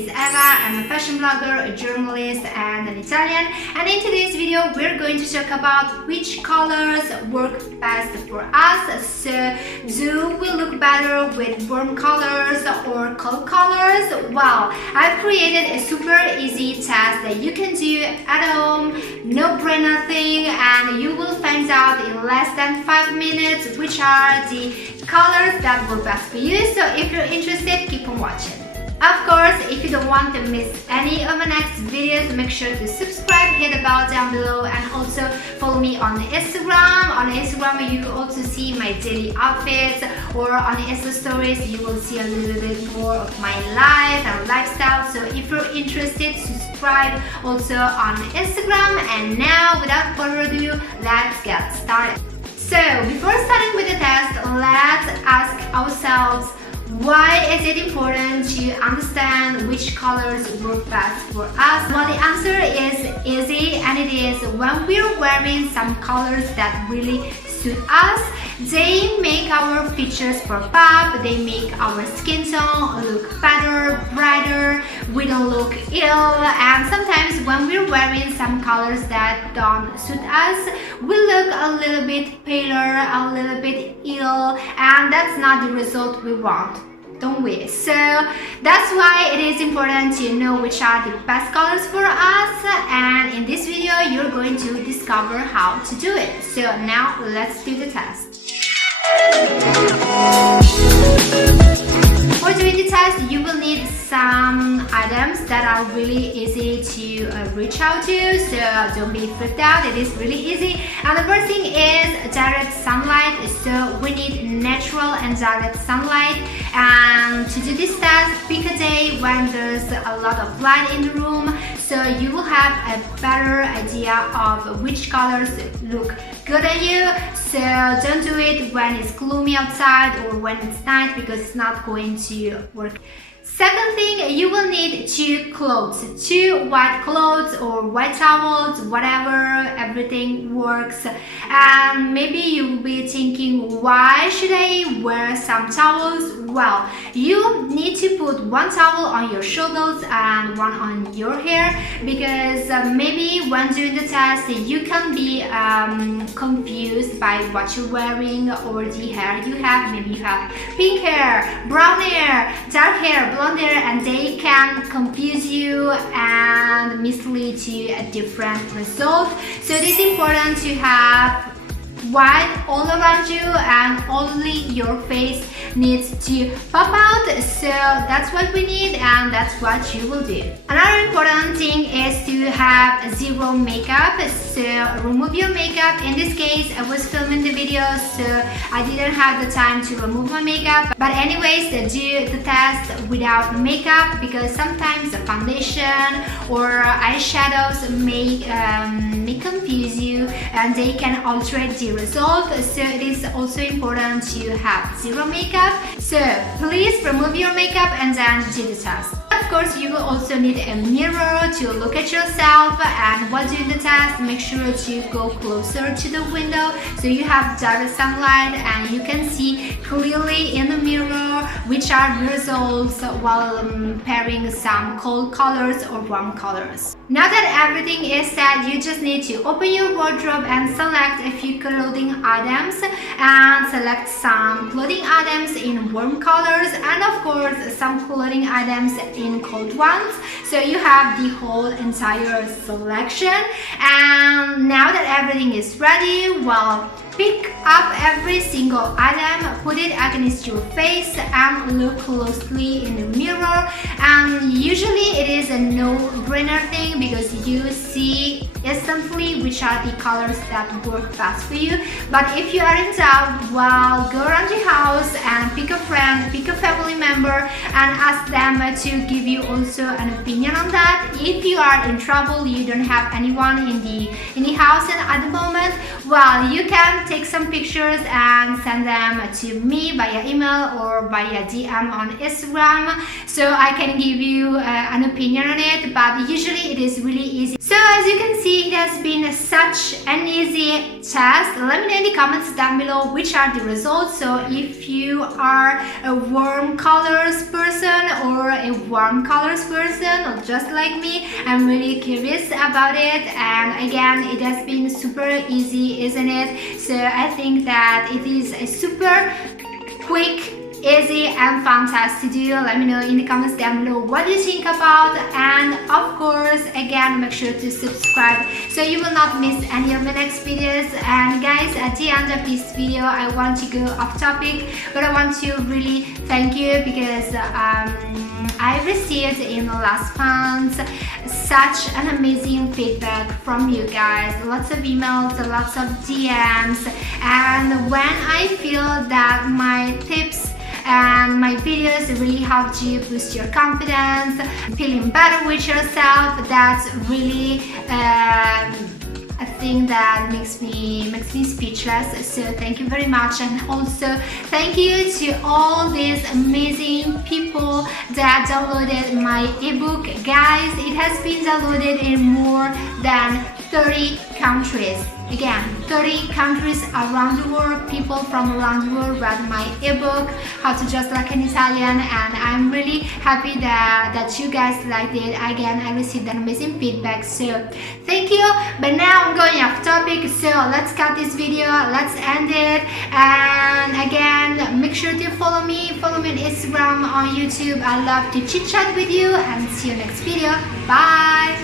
is Eva. I'm a fashion blogger, a journalist, and an Italian. And in today's video, we're going to talk about which colors work best for us. So, do we look better with warm colors or cold colors? Well, I've created a super easy test that you can do at home, no-brainer thing, and you will find out in less than 5 minutes which are the colors that work best for you. So if you're interested, keep on watching. Of course, if you don't want to miss any of my next videos, make sure to subscribe, hit the bell down below, and also follow me on Instagram. On Instagram, you can also see my daily outfits, or on Insta stories, you will see a little bit more of my life and lifestyle. So if you're interested, subscribe also on Instagram. And now, without further ado, let's get started. So before starting with the test, let's ask ourselves, why is it important to understand which colors work best for us? Well, the answer is easy, and it is when we're wearing some colors that really suit us. They make our features pop up, they make our skin tone look better, brighter, we don't look ill, and sometimes when we're wearing some colors that don't suit us, we look a little bit paler, a little bit ill, and that's not the result we want, don't we? So that's why it is important to know which are the best colors for us, and in this video you're going to discover how to do it. So now let's do the test. For doing the test, you will need some items that are really easy to reach out to, so don't be freaked out, it is really easy. And the first thing is direct sunlight, so we need natural and direct sunlight. And to do this test, pick a day when there's a lot of light in the room, so you will have a better idea of which colors look good on you. So don't do it when it's gloomy outside or when it's night, because it's not going to work. Second thing, you will need 2 clothes, 2 white clothes or white towels, whatever, everything works. And maybe you will be thinking, why should I wear some towels? Well, you need to put 1 towel on your shoulders and 1 on your hair, because maybe when doing the test you can be confused by what you're wearing or the hair you have. Maybe you have pink hair, brown hair, dark hair, blonde hair, and they can confuse you and mislead to a different result. So it is important to have white all around you, and only your face needs to pop out. So that's what we need, and that's what you will do. Another important thing is to have 0 makeup, so remove your makeup. In this case, I was filming the video, so I didn't have the time to remove my makeup, but anyways, do the test without makeup, because sometimes the foundation or eyeshadows may confuse you and they can alter the result. So it is also important to have 0 makeup. So please remove your makeup and then do the test. Of course, you will also need a mirror to look at yourself, and while doing the test, make sure to go closer to the window so you have direct sunlight and you can see clearly in the mirror which are the results while pairing some cold colors or warm colors. Now that everything is set, you just need to open your wardrobe and select a few clothing items, and select some clothing items in warm colors, and of course some clothing items in cold ones, so you have the whole entire selection. And now that everything is ready, well, pick up every single item, put it against your face, and look closely in the mirror. And usually it is a no-brainer thing, because you see instantly which are the colors that work best for you. But if you are in doubt, well, go around your house and pick a friend, pick a family member, and ask them to give you also an opinion on that. If you are in trouble, you don't have anyone in the house and at the moment, well, you can can take some pictures and send them to me via email or via DM on Instagram, so I can give you an opinion on it, but usually it is really easy. So as you can see, it has been such an easy test. Let me know in the comments down below which are the results. So if you are a warm colors person or a warm colors person, or just like me, I'm really curious about it. And again, it has been super easy, isn't it? So I think that it is a super quick, easy and fun test to do. Let me know in the comments down below what you think about, and of course again, make sure to subscribe so you will not miss any of my next videos. And guys, at the end of this video, I want to go off topic, but I want to really thank you because I received in the last month such an amazing feedback from you guys, lots of emails, lots of DMs, and when I feel that my tips and my videos really helped you boost your confidence, feeling better with yourself, that's really a thing that makes me speechless. So thank you very much, and also thank you to all these amazing people that downloaded my ebook. Guys, it has been downloaded in more than 30 countries. Again, 30 countries around the world. People from around the world read my ebook, How to Dress Like an Italian, and I'm really happy that you guys liked it. Again, I received an amazing feedback, so thank you. But now I'm going off topic, so let's cut this video, let's end it. And again, make sure to follow me on Instagram, on YouTube. I love to chit chat with you, and see you next video. Bye.